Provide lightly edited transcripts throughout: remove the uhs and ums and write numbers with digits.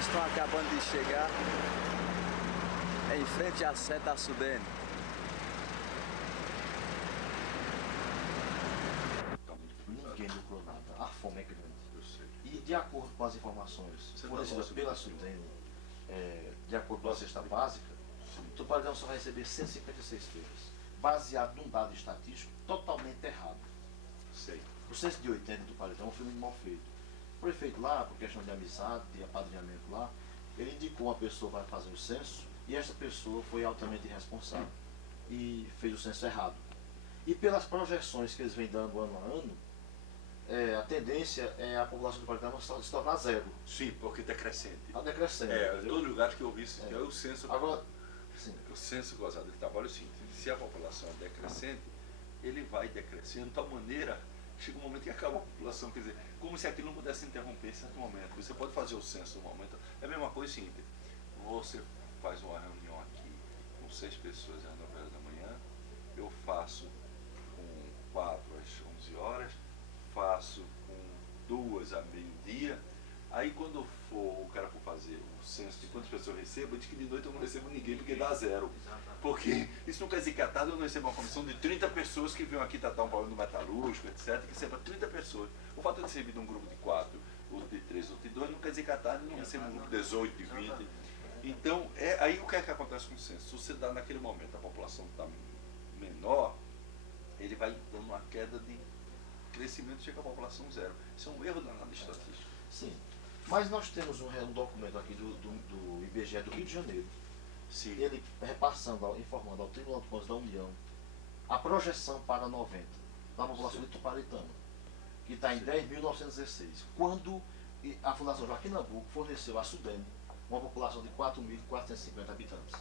eles estão acabando de chegar em frente à seta Sudene. Ninguém lucrou nada. A fome é grande. Eu sei. E de acordo com as informações fornecidas pela Sudene, de acordo com a cesta básica, o Tuparetama só vai receber 156 feiras, baseado num dado estatístico totalmente errado. Sei. O censo de 80 do Tuparetama foi muito mal feito. O prefeito lá, por questão de amizade, de apadrinhamento lá, ele indicou uma pessoa para fazer o censo e essa pessoa foi altamente irresponsável e fez o censo errado. E pelas projeções que eles vêm dando ano a ano, a tendência é a população do Tuparetama se tornar zero. Sim, porque está crescente. Está decrescendo. Em todo lugar que eu vi isso, o censo. Agora, sim. O censo gozado ele trabalha o seguinte: se a população é decrescente, ele vai decrescendo de tal maneira. Chega um momento que acaba a população, quer dizer, como se aquilo não pudesse interromper em certo momento. Você pode fazer o censo no momento. É a mesma coisa seguinte: você faz uma reunião aqui com 6 pessoas às 9 horas da manhã, eu faço com 4 às 11 horas, faço com 2 a meio-dia. Aí quando for o cara for fazer o censo de quantas pessoas recebo, eu digo que de noite eu não recebo ninguém porque dá zero. Porque isso não quer dizer que à tarde eu não recebo uma comissão de 30 pessoas que vêm aqui tratar um problema do metalúrgico, etc. Que receba 30 pessoas. O fato de eu receber de um grupo de 4, outro de 3, outro de 2, não quer dizer que à tarde eu não recebo um grupo de 18, de 20. Então, aí o que é que acontece com o censo? Se você dá naquele momento, a população está menor, ele vai dando uma queda de crescimento, chega a população zero. Isso é um erro danado estatístico. Sim. Mas nós temos um documento aqui do IBGE do Rio de Janeiro. Sim. Ele repassando, informando ao Tribunal de Contas da União a projeção para 90 da população de Tuparetama, que está em 10.916, quando a Fundação Joaquim Nabuco forneceu à Sudene uma população de 4.450 habitantes.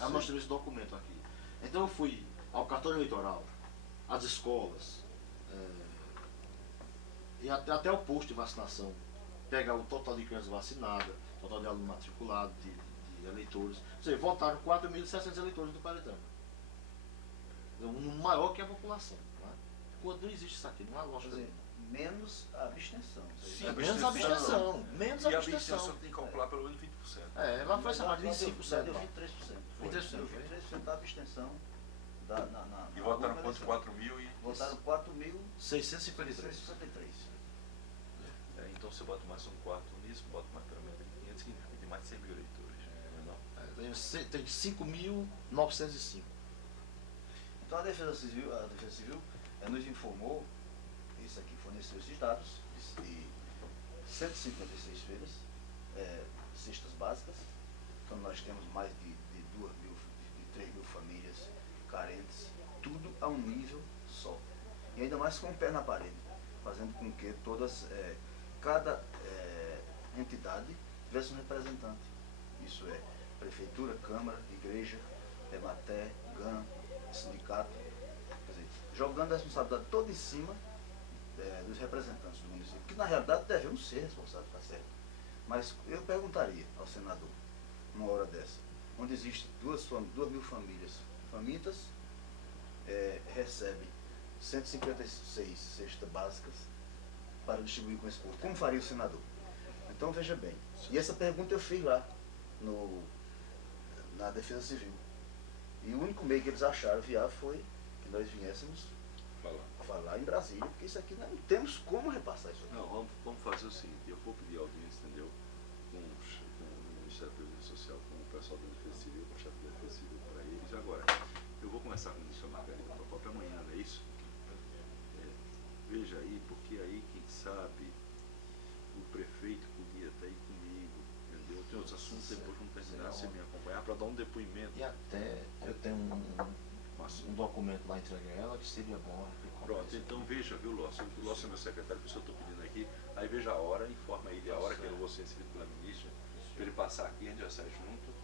Nós temos esse documento aqui. Então eu fui ao cartório eleitoral, às escolas, e até o posto de vacinação, pegar o total de crianças vacinadas, total de alunos matriculados, de eleitores. Ou seja, votaram 4.700 eleitores do Tuparetama. Um maior que a população. Não é? Quando não existe isso aqui, não há lógica. Menos a abstenção. Sim, Menos a abstenção. Menos a E a abstenção. abstenção tem que calcular pelo menos 20%. Ela foi chamada de 25%. Deu lá. 23%. 23%, 23% da abstenção. E votaram quantos? 4.000 e... Votaram 4.653. 653. Então você bota mais um quarto nisso, bota mais pelo menos 500, significa que tem mais de 100 mil eleitores. Não? Tem 5.905. Então a Defesa Civil nos informou, isso aqui forneceu esses dados, de 156 feiras, cestas básicas. Então nós temos mais de 3.000 famílias carentes, tudo a um nível só. E ainda mais com o pé na parede, fazendo com que cada entidade tivesse um representante. Isso é prefeitura, câmara, igreja, EMATER, GAN, sindicato, quer dizer, jogando a responsabilidade toda em cima dos representantes do município, que na realidade devemos ser responsáveis, tá certo? Mas eu perguntaria ao senador, numa hora dessa, onde existem 2.000 famílias famintas, recebem 156 cestas básicas para distribuir com esse povo. Como faria o senador? Então veja bem, e essa pergunta eu fiz lá na Defesa Civil. E o único meio que eles acharam viável foi que nós viéssemos falar em Brasília, porque isso aqui nós não temos como repassar isso aqui. Não, vamos fazer o seguinte: eu vou pedir audiência, entendeu? Com o Ministério da Previdência Social, com o pessoal da Defesa Civil, com o chefe da Defesa Civil para eles. Agora, eu vou começar com o ministro Margarida para própria amanhã, não é isso? Veja aí, porque aí, quem sabe, o prefeito podia estar aí comigo, entendeu? Tem outros assuntos, depois vamos terminar, você me acompanhar para dar um depoimento. E até eu tenho um documento lá entregue a ela que seria bom. Pronto, então veja, viu, Lócio? O Lócio é meu secretário, por isso eu estou pedindo aqui. Aí veja a hora, informa ele a hora que eu vou ser recebido pela ministra, para ele passar aqui, a gente já sai junto,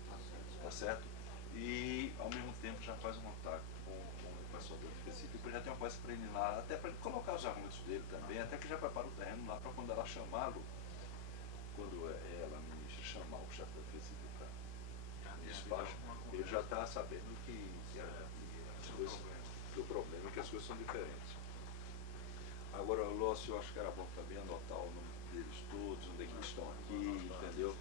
tá certo? E ao mesmo tempo já faz um contato com o pessoal do específico, já tem uma conversa preliminar, até para ele colocar os argumentos dele também, até que já prepara o terreno lá para quando ela chamá-lo, quando ela, a ministra, chamar o chefe da Defesa Civil para despacho, ele já está sabendo que as coisas, do problema é que as coisas são diferentes. Agora, Lócio, eu acho que era bom também anotar o nome deles todos, onde é que eles estão aqui, entendeu?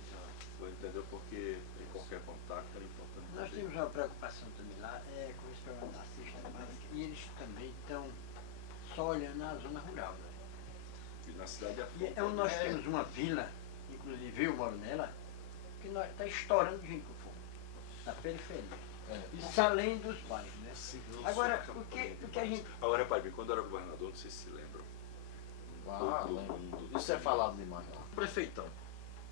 uma preocupação também lá é com esse problema da cesta básica. E eles também estão só olhando a zona rural, né? E na cidade é E nós temos uma vila, inclusive eu moro nela, que nós está estourando de gente com fome, na periferia. Isso além dos bairros, né? Agora, o que a gente... Agora, pai, quando eu era governador, não sei se se lembram. Ah, Todo lembro. mundo. Isso é falado demais lá. Prefeitão.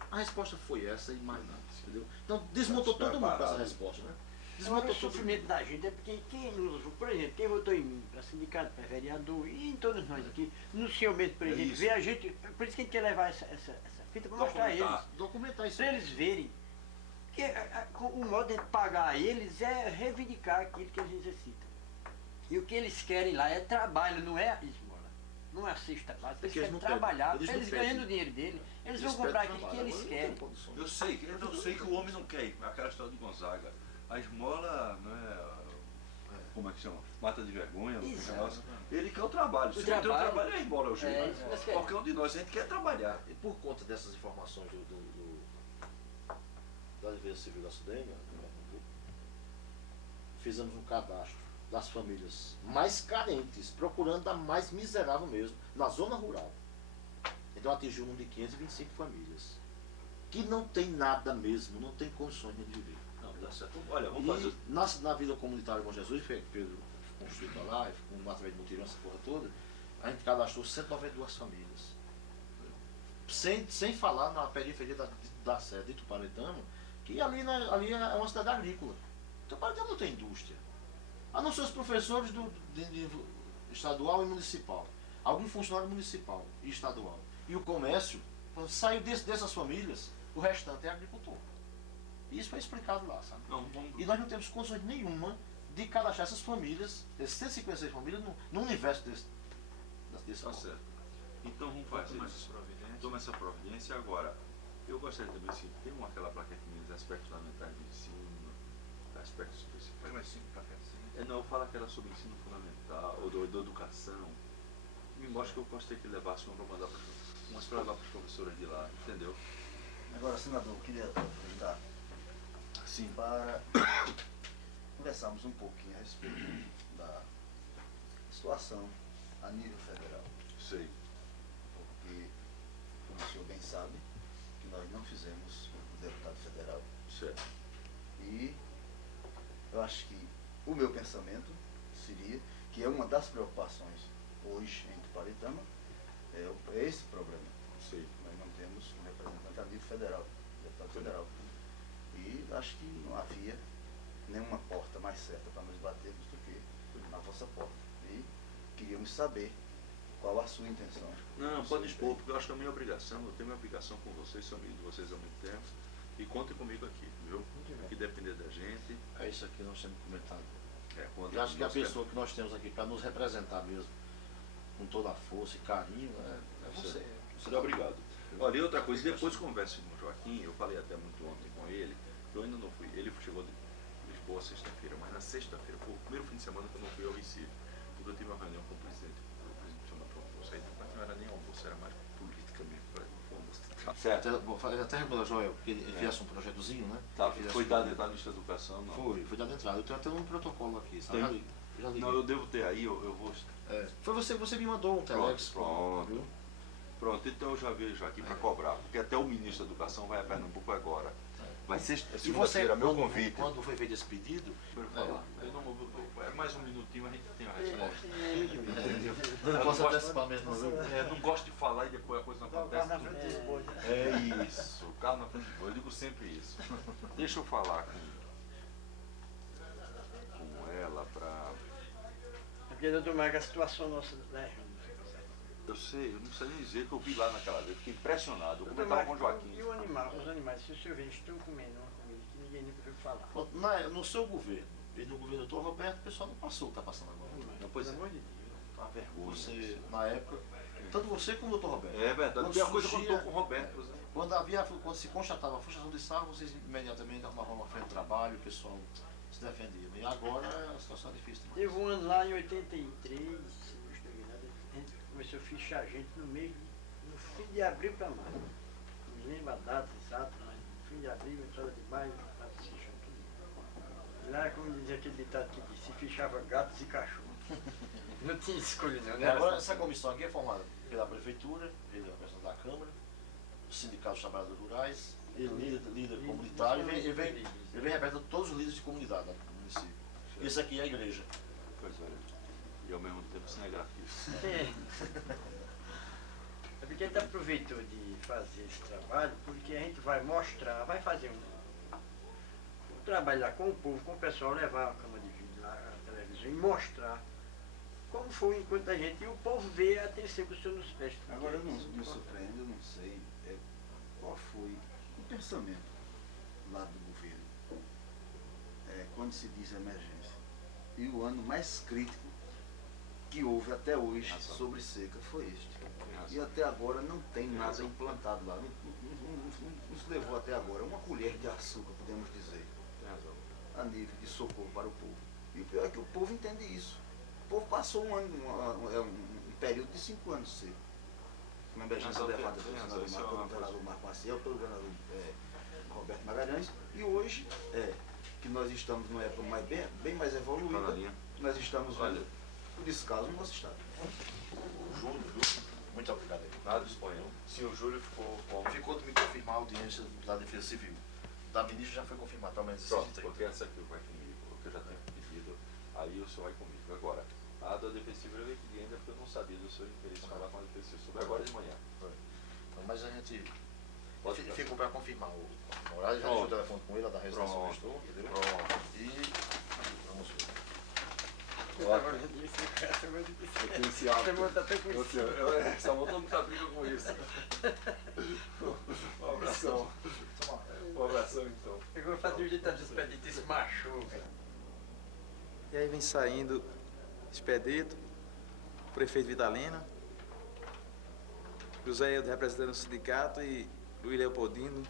A resposta foi essa e mais nada, entendeu? Então desmontou todo mundo com essa resposta, né? Agora, Desmontou o todo mundo. sofrimento da gente é porque quem nos, por exemplo, quem votou em mim para sindicato, para vereador e em todos nós aqui, no senhor mesmo, por exemplo, isso. vê a gente, por isso que a gente quer levar essa fita para mostrar a eles, Documentar isso. para eles verem. Que o modo de pagar a eles é reivindicar aquilo que eles necessitam. E o que eles querem lá é trabalho, não é a esmola. Não é a cesta básica. É que Eles eles querem não trabalhar, pedem, para eles não pedem. ganhando o dinheiro dele, eles vão pedem comprar aquilo que trabalho. eles Agora querem. não tem condição. Eu sei que o homem não quer ir. Aquela história do Gonzaga. A esmola, não é. Como é que chama? Mata de vergonha. Exato. Negócio. Ele quer o trabalho. Se ele tem o trabalho. trabalho, a esmola é o jeito. É, isso. Qualquer um de nós, a gente quer trabalhar. E por conta dessas informações da Defesa Civil da SUDEM, né, do Pernambuco, fizemos um cadastro das famílias mais carentes, procurando a mais miserável mesmo, na zona rural. Então atingiu um número de 525 famílias, que não tem nada mesmo, não tem condições de viver. Não, dá certo. Olha, vamos E fazer. na Vila Comunitária Bom Jesus, que Pedro construiu lá, com através de mutirão, essa porra toda, a gente cadastrou 192 famílias. Sem falar na periferia da sede de Tuparetama, que ali é uma cidade agrícola. Tuparetama não tem indústria. A não ser os professores de estadual e municipal. Algum funcionário municipal e estadual. E o comércio, saiu dessas famílias, o restante é agricultor. Isso foi explicado lá, sabe? Não, vamos. E nós não temos condições nenhuma de cadastrar essas famílias, essas 156 famílias, no universo desse Tá povo. certo. Então vamos fazer isso. Toma essa providência. Agora, eu gostaria também, assim, tem aquela plaquete de aspectos fundamentais do ensino, aspectos específicos. Mais 5 plaquetas. Não, fala aquela sobre ensino fundamental, ou da educação. Me mostra que eu gostaria que levasse uma para mandar umas para levar para os professores de lá, entendeu? Agora, senador, eu queria aproveitar Sim. para conversarmos um pouquinho a respeito da situação a nível federal. Sei. Porque, como o senhor bem sabe, que nós não fizemos o deputado federal. Certo. E eu acho que o meu pensamento seria que é uma das preocupações hoje em Tuparetama é esse problema. Sei. Nós não temos um representante a nível federal, deputado federal. E acho que não havia nenhuma porta mais certa para nós batermos do que na vossa porta. E queríamos saber qual a sua intenção. Não, pode expor, porque eu acho que é a minha obrigação, eu tenho minha obrigação com vocês, sou amigo de vocês há muito tempo. E contem comigo aqui, viu? O que depender da gente. É isso aqui que nós temos comentado. Quando Eu acho que a nós pessoa que nós temos aqui para nos representar mesmo, com toda a força e carinho, é você. Será obrigado. Olha, e outra coisa, depois converso com o Joaquim, eu falei até muito ontem com ele, eu ainda não fui. Ele chegou de Lisboa sexta-feira, mas na sexta-feira foi o primeiro fim de semana que eu não fui ao Recife. Porque eu tive uma reunião com o presidente chamou para o almoço, aí mas não era nem almoço, era mais política mesmo, foi almoço de trabalho. Certo. Até responder, Joel, porque ele fizesse um projetozinho, né? Tá, Ele fizesse foi um- dado entrar na lista de educação, não? Foi dado entrada. Eu tenho até um protocolo aqui, sabe? Tem? Já liguei. Não, eu devo ter aí, eu vou. Foi você me mandou um telex. Pronto. Viu? Pronto, então eu já vejo aqui para cobrar, porque até o ministro da Educação vai a Pernambuco agora. Vai ser E você, segunda-feira, meu convite. quando foi feito esse pedido, Deixa eu falar. É mais um minutinho, a gente tem a resposta. não Eu posso não gosto- antecipar mesmo, não, viu? Não gosto de falar e depois a coisa não acontece. É isso, o carro na frente do boi, eu digo sempre isso. Deixa eu falar com ela para. É porque, doutor Marco, a situação nossa da região. Eu sei, eu não sei nem dizer que eu vi lá naquela vez, fiquei impressionado. Eu Doutor comentava com o Marco, Joaquim. e o animal, os animais, se o senhor vê, estão comendo uma comida que ninguém nunca ouviu falar. No seu governo e no governo do Dr. Roberto, o pessoal não passou o que está passando agora. Não, pois é. Pelo amor de Deus. Uma vergonha. Você, na época, tanto você como o Dr. Roberto. É verdade, Quando a mesma coisa que eu surgia- estou com o Roberto. Né? Quando se constatava a frustração de Estado, vocês imediatamente arrumavam uma frente de trabalho, o pessoal se defendia. E agora a situação é difícil demais. Teve um ano lá em 83, se não estou enganado, a gente começou a fichar gente no fim de abril para maio. Não lembro a data exata, mas no fim de abril, entrada de maio, estava se fichando tudo. Lá, como dizia aquele ditado que disse, se fichava gatos e cachorros. Não tinha escolha não, né? Agora, essa comissão aqui é formada pela Prefeitura, pela representante da Câmara, o Sindicato dos Trabalhadores Rurais, líder comunitário, ele vem representando todos os líderes de comunidade do município. Esse aqui é a igreja. Pois olha. E ao mesmo tempo cinegrafista. É. É porque a gente aproveitou de fazer esse trabalho, porque a gente vai mostrar, vai fazer um trabalho lá com o povo, com o pessoal, levar a cama de vídeo lá, a televisão e mostrar como foi enquanto a gente, e o povo vê a atenção que o senhor nos presta. Agora eu não me surpreendo, eu não sei qual foi o pensamento lá do governo quando se diz emergência. E o ano mais crítico que houve até hoje sobre seca foi este. E até agora não tem nada implantado lá. Nos levou até agora uma colher de açúcar, podemos dizer, a nível de socorro para o povo. E o pior é que o povo entende isso. O povo passou um período de 5 anos seco. Uma emergência levada pelo governador Marco Maciel, pelo governador Roberto Magalhães. E hoje, que nós estamos numa época bem mais evoluída, nós estamos vendo o descaso no nosso estado. Júlio, viu? Muito obrigado aí. Nada disponham. Sim, o Júlio ficou de me confirmar a audiência da Defesa Civil. Da ministra já foi confirmada, pelo menos Pronto, 6h30. porque essa aqui vai comigo, o que eu já tenho pedido, aí o senhor vai comigo. Agora, a da Defesa Civil eu pedi ainda porque eu não sabia do seu interesse em falar com a Defesa Civil sobre agora de manhã. Mas a gente Pode ficou para confirmar o horário, já deixou o telefone com ele, da residência do gestor, entendeu? Pronto. E vamos ver. Agora eu disse, essa coisa que Tem esse hábito. Você monta até com isso. Só voltando muita briga com isso. Um abração. Um abração então. Eu vou fazer o jeito de despedir desse macho, velho. E aí vem saindo Expedito, o prefeito Vidalina, José Eudo representando o sindicato e Luiz Leopoldino.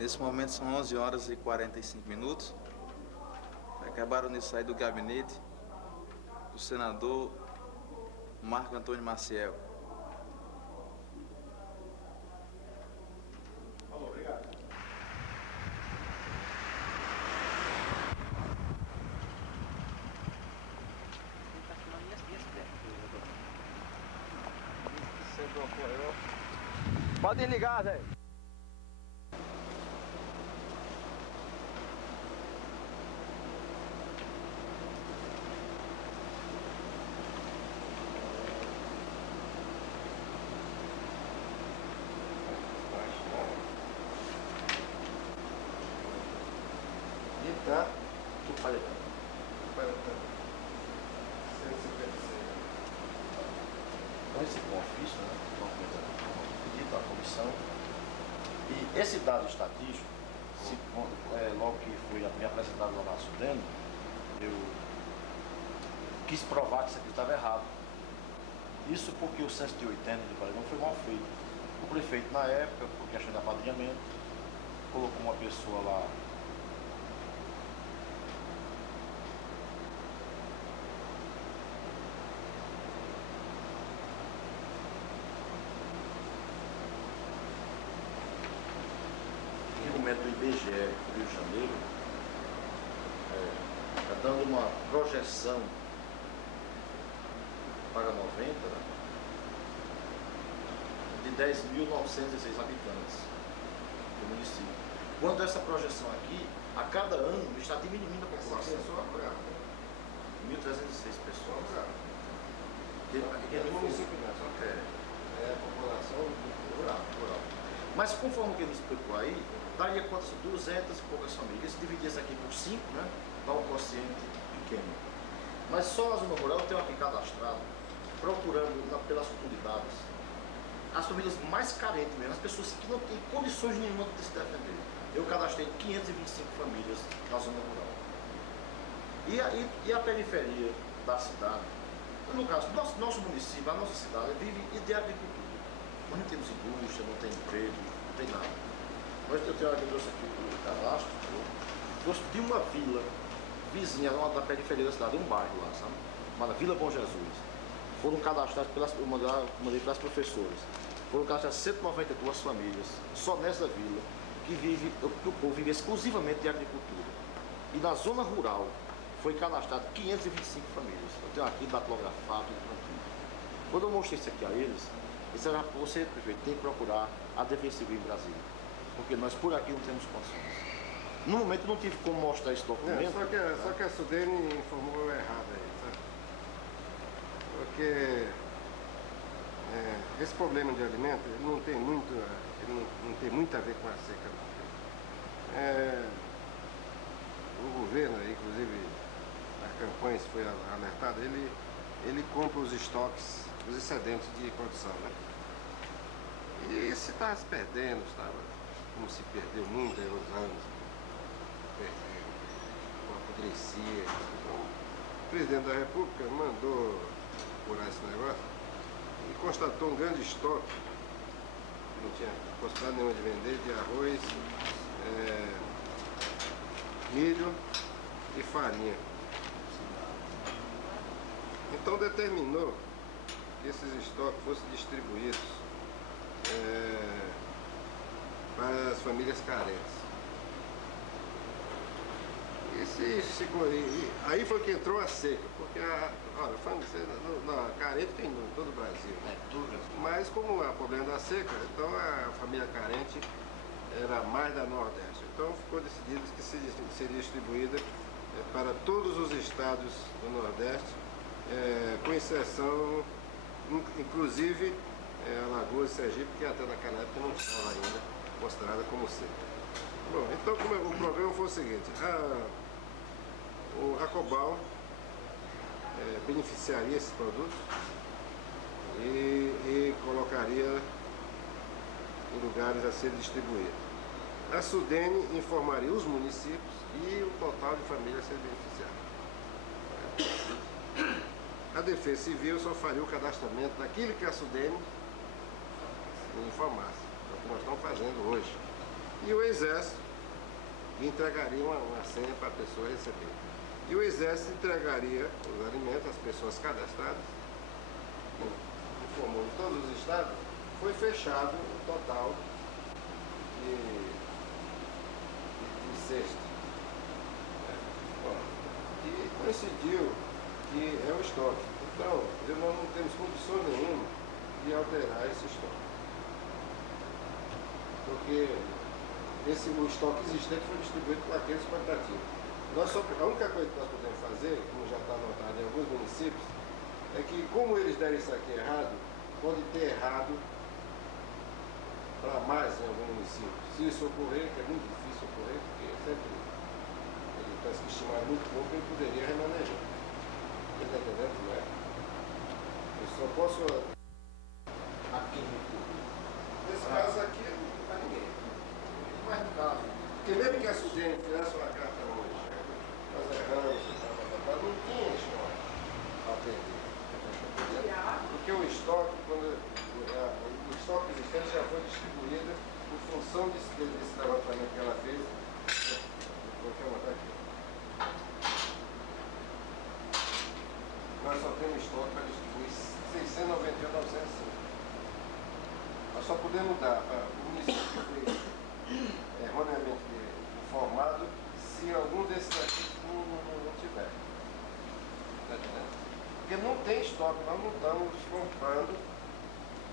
Nesse momento são 11 horas e 45 minutos. Acabaram de sair do gabinete o senador Marco Antônio Maciel. Pode ligar, Zé. Tá? Tu faz aí. Então esse ofício, né? Pedido à comissão. E esse dado estatístico, logo que foi me apresentado lá na Sudene, eu quis provar que isso aqui estava errado. Isso porque o censo de 80 de Paraná foi mal feito. O prefeito na época, por questão de apadrinhamento, colocou uma pessoa lá. Do IBGE do Rio de Janeiro, está dando uma projeção para 90, né, de 10.916 habitantes do município. Quando essa projeção aqui, a cada ano está diminuindo a população. 1.306 pessoas. É a população Rural. Mas conforme o que ele explicou aí, daria quantas? 200 e poucas famílias. Se dividir isso aqui por 5, né, dá um quociente pequeno. Mas só a zona rural eu tenho aqui cadastrado, procurando pelas comunidades, as famílias mais carentes mesmo, as pessoas que não têm condições nenhuma de se defender. Eu cadastrei 525 famílias na zona rural. E a periferia da cidade, no caso, nosso município, a nossa cidade, vive de agricultura. Nós não temos indústria, não tem emprego, não tem nada. Mas eu trouxe aqui o cadastro, trouxe de uma vila vizinha lá da periferia da cidade, um bairro lá, sabe? Chamada Vila Bom Jesus. Foram cadastrados mandei pelas professoras. Foram cadastradas 192 famílias, só nessa vila, que o povo vive exclusivamente de agricultura. E na zona rural foi cadastrado 525 famílias. Eu tenho aqui datilografado e tranquilo. Quando eu mostrei isso aqui a eles, disseram, você, prefeito, tem que procurar a Defesa Civil em Brasília. Porque nós por aqui não temos condições. No momento eu não tive como mostrar esse documento. Só que a Sudene informou errado aí, sabe? Porque esse problema de alimento ele não tem muito a ver com a seca. O governo, inclusive a campanha se foi alertada, ele compra os estoques, os excedentes de produção, né? E se está se perdendo, como se perdeu muito aí nos anos, com a apodrecia. Então, o presidente da República mandou apurar esse negócio e constatou um grande estoque, não tinha possibilidade nenhuma de vender, de arroz, milho e farinha. Então determinou que esses estoques fossem distribuídos para as famílias carentes. Aí foi que entrou a seca, porque a carente tem em todo o Brasil. Mas como é o problema da seca, então a família carente era mais da Nordeste. Então ficou decidido que seria distribuída para todos os estados do Nordeste, com exceção, inclusive, Alagoas e Sergipe, que até naquela época não estava ainda considerada como seca. Bom, então o programa foi o seguinte, a Cobal beneficiaria esses produtos e colocaria em lugares a serem distribuídos. A Sudene informaria os municípios e o total de famílias a serem beneficiadas. A Defesa Civil só faria o cadastramento daquilo que a Sudene informasse, é o que nós estamos fazendo hoje. E o Exército entregaria uma senha para a pessoa receber. E o Exército entregaria os alimentos às pessoas cadastradas, informou em todos os estados, foi fechado o total de cesta. E coincidiu que é o estoque. Então, nós não temos condição nenhuma de alterar esse estoque. Porque o estoque existente foi distribuído para aqueles quantitativos. A única coisa que nós podemos fazer, como já está anotado em alguns municípios, é que como eles deram isso aqui errado, pode ter errado para mais em algum município. Se isso ocorrer, que é muito difícil ocorrer, porque sempre ele parece que estimar muito pouco, ele poderia remanejar. Você está entendendo? Não é? Eu só posso... Aqui no clube. Nesse caso aqui, não para ninguém. Mas no caso, porque mesmo que a Sudene fizesse uma carta hoje, nós erramos e tal, não tinha história para atender. Porque o estoque, o estoque existente já foi distribuído em função desse levantamento que ela fez. Nós só temos estoque para distribuir 698.905. Nós só podemos dar para o município que foi erroneamente informado se algum desses aqui não tiver. Está entendendo? Porque não tem estoque, nós não estamos comprando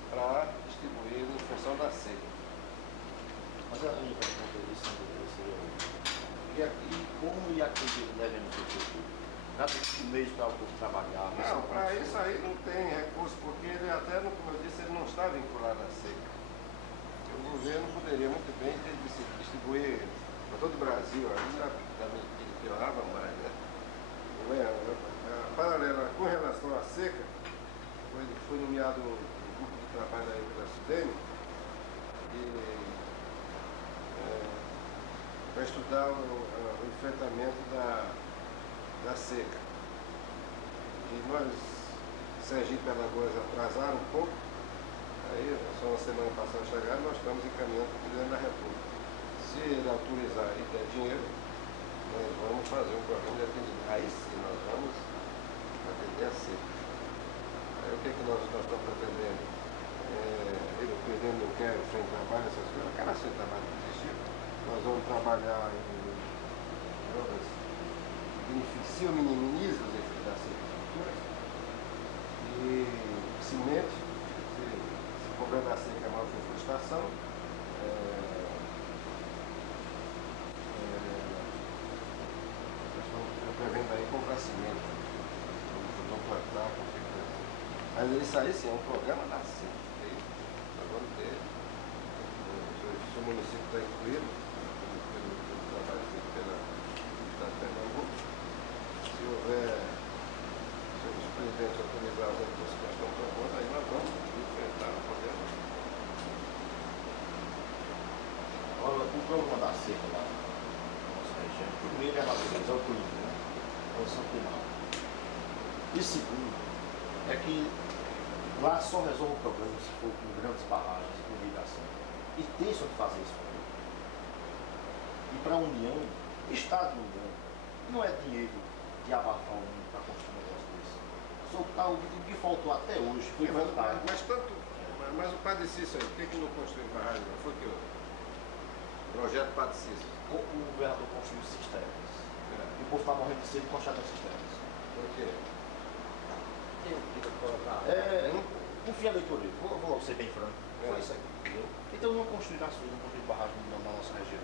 para distribuir em função da seca. Mas a única pergunta disso e como e a coisa devemos ser feito? Cada mês para o povo trabalhar. Não, para isso aí não tem recurso, porque ele até, como eu disse, ele não está vinculado à seca. O governo poderia muito bem ter de se distribuir para todo o Brasil, aí ele piorava mais, né? Paralela, com relação à seca, foi nomeado um grupo de trabalho aí pela Sudene para estudar o enfrentamento da seca. E nós, Sergipe e Alagoas, atrasaram um pouco, aí só na semana passada chegaram, nós estamos encaminhando para o presidente da República. Se ele autorizar e der dinheiro, nós vamos fazer um programa de atendimento. Aí sim, nós vamos atender a seca. Aí o que nós estamos pretendendo? O presidente não quer sem trabalho, essas coisas, aquela sem trabalho que existiu. Nós vamos trabalhar em obras que beneficiam, minimizam os efeitos da seca futuras. E cimento, se o problema da seca é maior florestação, nós estamos prevendo aí comprar cimento, vamos plantar, qualquer coisa. Mas isso aí sim é um programa da seca. Nós vamos ter, se o município está incluído, pelo trabalho feito pela Estado de Pernambuco, se houver, se os presidentes autorizar as outras que nós estamos propondo, aí nós vamos enfrentar o problema. Olha, o problema da seca lá na nossa região, primeiro é a natureza, é o clima, né? A condição climática. E segundo, é que lá só resolve o problema se for com grandes barragens e com irrigação. E tem só que fazer isso. E para a União, Estado da União, não é dinheiro de abafar o mundo para construir um negócio desse. Só o que faltou até hoje foi vontade. Mas o Padre Cícero, por que não construiu barragem? Não foi que o projeto Padre Cícero? O governador construiu cisternas. E o povo está morrendo de sede e construindo as cisternas. Por quê? No fim eleitoral, vou ser bem franco, foi isso aí, entendeu? Então não construir açude, não construir barragem na nossa região.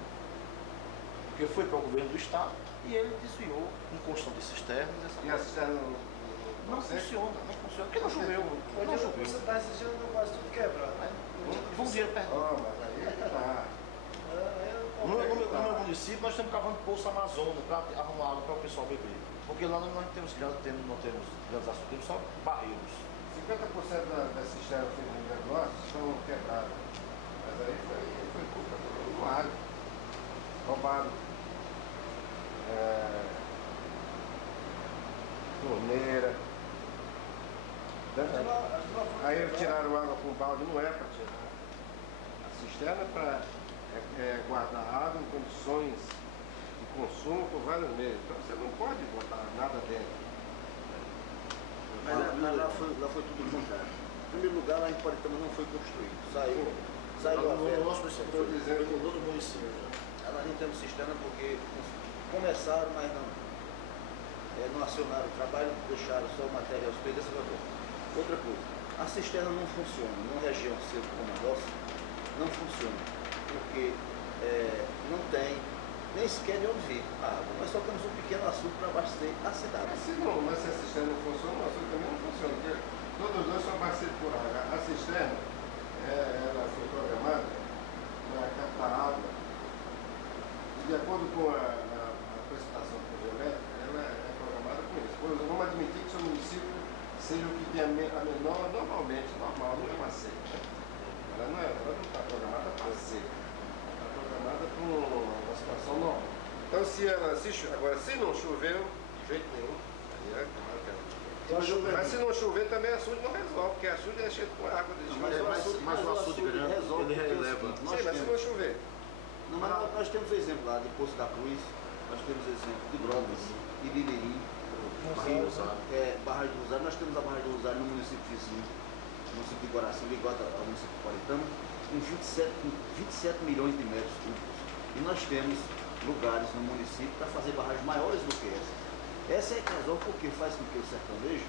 Porque foi para o governo do estado e ele desviou em construção de cisternas. E a cisterna não funciona, porque não choveu. Não choveu. Você está exigindo quase tudo quebrado. Vão dinheiro perto. Mas aí é que tá. No meu município nós estamos cavando poço Amazônia para arrumar água para o pessoal beber. Porque lá nós não temos grandes açudes, temos só barreiros. 50% das cisternas feitas nossas estão quebradas. Mas aí foi culpa do agro. Roubaram. Torneira. Aí tiraram água com balde, não é para tirar. A cisterna é para guardar água em condições de consumo por vários meses. Então você não pode botar nada dentro. Mas lá foi tudo contrário. Em primeiro lugar, lá em Paritama não foi construído. Saiu a verba. No nosso município, Foi no outro município. Lá não temos cisterna porque começaram, mas não acionaram o trabalho, deixaram só o material suspenso. Outra coisa, a cisterna não funciona. Numa região seca como a nossa, não funciona. Porque não tem nem sequer de onde vir a água. Nós só temos um pequeno açude para abastecer a cidade. Mas se a cisterna não funciona, o açude também não funciona. Porque todos os dois são abastecidos por água. A cisterna, ela foi programada para captar água. E de acordo com a precipitação pluviométrica, ela é programada com isso. Por exemplo, vamos admitir que o seu município seja o que tem a menor, normalmente, normal, não é uma seca. Ela não está programada para seca. Está programada para uma situação normal. Então, se não choveu, de jeito nenhum, aí é claro que mas se não chover também açude não resolve, porque açude é cheio com água. Mas o açude grande, resolve, ele releva. Sim, mas se não chover. Não, mas nós temos exemplo lá de Poço da Cruz, nós temos exemplo de Brotas, Ibiriri, Barragem do Rosário. Nós temos a Barragem do Rosário no município vizinho, no município de Guaraci, ligado ao município de Paritama, com 27 milhões de metros cúbicos. E nós temos lugares no município para fazer barragens maiores do que essa. Essa é a razão porque faz com que o sertanejo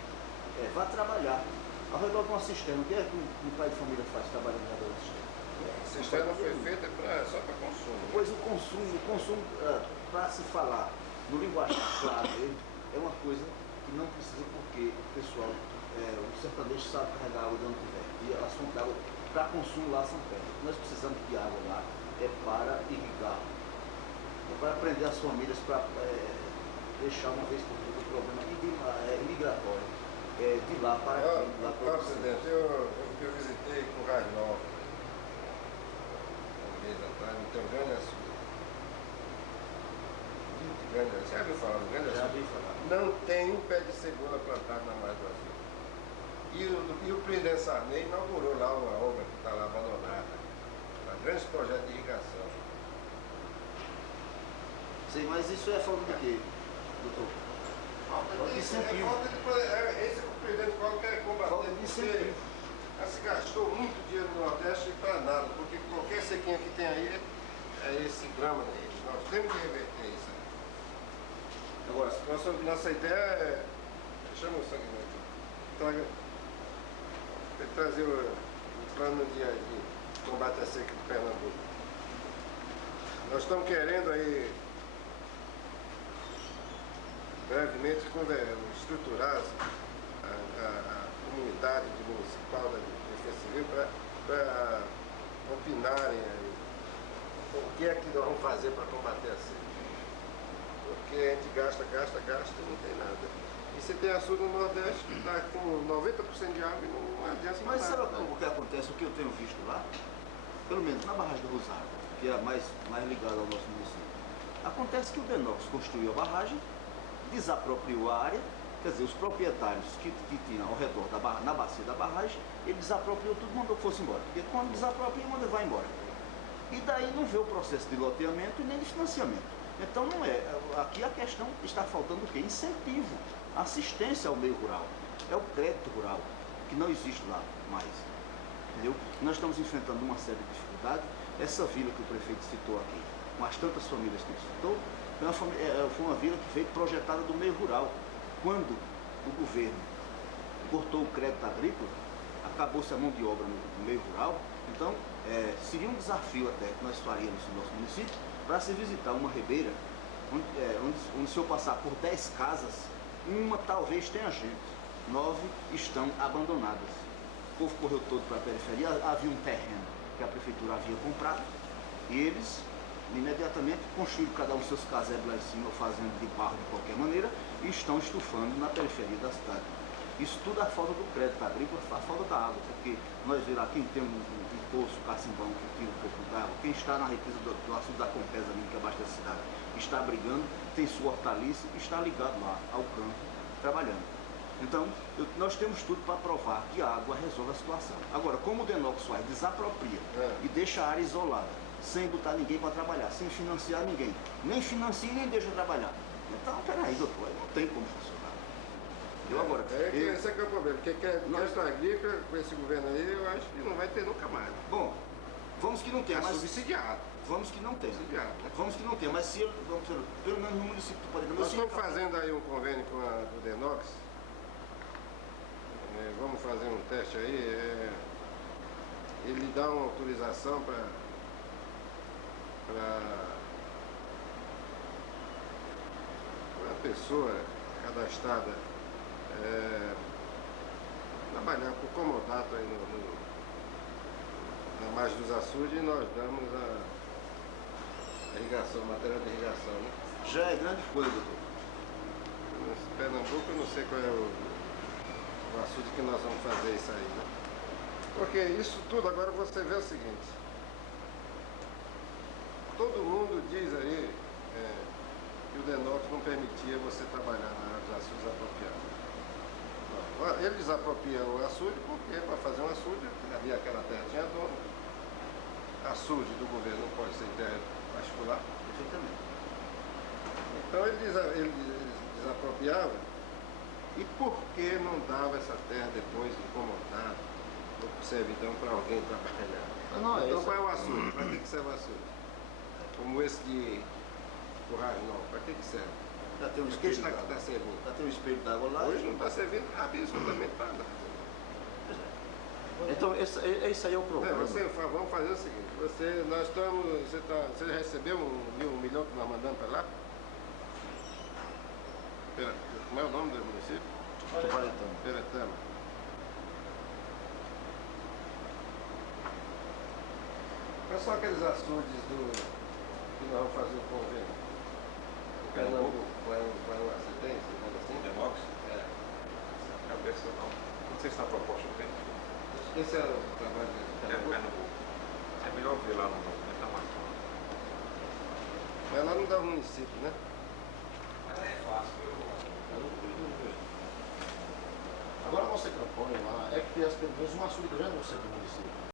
vá trabalhar ao redor de uma cisterna. O que é que um pai de família faz trabalhando ao redor da cisterna? A cisterna foi feita só para consumo. Pois o consumo para se falar no linguagem claro dele, é uma coisa que não precisa, porque o pessoal, o sertanejo sabe carregar água de onde tiver. E as fontes d'água para consumo lá são perto. Nós precisamos de água lá para irrigar, para prender as famílias, para deixar uma vez por todas o problema migratório de lá para aqui. Presidente, eu visitei com o Rádio Nova um mês atrás, no teu grande açude. Você já viu falar do grande açude? Já vi falar. Não tem um pé de cebola plantado na margem do açude. E o presidente Sarney inaugurou lá uma obra que está lá abandonada, um grande projeto de irrigação. Sei, mas isso é falta de quê, doutor? Falta de incentivo. Esse é o presidente Paulo quer combater. Falta de incentivo. Se gastou muito dinheiro no Nordeste para nada, porque qualquer sequinha que tem aí é esse drama deles. Nós temos que reverter isso. Agora, nossa ideia é. Chama o sangue aqui. Trazer o plano de combate à seca de Pernambuco. Nós estamos querendo aí brevemente estruturar a comunidade municipal da Defesa Civil para opinarem aí o que é que nós vamos fazer para combater a seca. Porque a gente gasta e não tem nada. E você tem açude no Nordeste que está com 90% de água e não adianta Mas nada. sabe o que acontece, o que eu tenho visto lá? Pelo menos na barragem do Rosário, que é a mais ligada ao nosso município. Acontece que o Denox construiu a barragem, desapropriou a área, quer dizer, os proprietários que tinham ao redor na bacia da barragem, ele desapropriou tudo e mandou que fosse embora. Porque quando desapropria, manda vai embora. E daí não vê o processo de loteamento e nem de financiamento. Então não é. Aqui a questão está faltando o quê? Incentivo, assistência ao meio rural. É o crédito rural, que não existe lá mais. Entendeu? Nós estamos enfrentando uma série de dificuldades. Essa vila que o prefeito citou aqui, com as tantas famílias que ele citou, foi uma vila que veio projetada do meio rural. Quando o governo cortou o crédito agrícola, acabou-se a mão de obra no meio rural, então seria um desafio até que nós faríamos no nosso município para se visitar uma ribeira, onde se eu passar por 10 casas, uma talvez tenha gente, 9 estão abandonadas. O povo correu todo para a periferia, havia um terreno que a prefeitura havia comprado, e eles imediatamente construíram cada um seus casebres lá em cima, fazendo de barro de qualquer maneira, e estão estufando na periferia da cidade. Isso tudo é a falta do crédito agrícola, a falta da água, porque nós vemos lá quem tem um poço, cacimbão, que tira um pouco d'água, quem está na represa do açude da Compesa, que abastece a cidade, está brigando, tem sua hortaliça e está ligado lá ao campo, trabalhando. Então, nós temos tudo para provar que a água resolve a situação. Agora, como o Denox faz, desapropria e deixa a área isolada, sem botar ninguém para trabalhar, sem financiar ninguém, nem financia nem deixa trabalhar. Então, peraí, doutor, não tem como funcionar. Agora, esse é que é o problema, porque crédito agrícola, com esse governo aí, eu acho que não vai ter nunca mais. Bom, vamos que não tenha, mas subsidiado. Vamos que não tenha. Subsidiado, né? Vamos que não tenha, mas se pelo menos no município do Paredão. Nós estamos fazendo aí um convênio com a do Denox. Vamos fazer um teste aí. Ele dá uma autorização para a pessoa cadastrada trabalhar por comodato aí na margem dos açudes, e nós damos a irrigação, material de irrigação, né? Já é grande coisa, doutor. Em Pernambuco eu não sei qual é o açude que nós vamos fazer isso aí, né? Porque isso tudo, agora você vê o seguinte, todo mundo diz aí que o Denox não permitia você trabalhar na área dos açudes apropriados. Ele desapropria o açude porque para fazer um açude, havia aquela terra tinha dono. Açude do governo não pode ser terra particular. Perfeitamente. Então ele desapropriava. E por que não dava essa terra depois incomodada, ou servidão para alguém trabalhar? Então qual é o açude? Para que serve o açude? Como esse de Currais, não. Para que serve? Já tem um Por que espelho está d'água. servindo? Já tem um espelho d'água lá. Hoje não está servindo absolutamente para nada. Então, esse aí é o problema. Vamos fazer o seguinte, você já recebeu um milhão que nós mandamos para lá? Como é o nome do município? Peretama. É só aqueles açudes que nós vamos fazer o convênio. Pernambuco, vai um acidente, assim? Denox? É. Cabeça não. Não sei se na proposta tem. Esse é o trabalho de Pernambuco. É melhor ver lá no documento da Amazônia. Mas lá não dá município, né? É fácil. Agora a nossa campanha lá é que tenha pelo menos um açude grande no centro do município.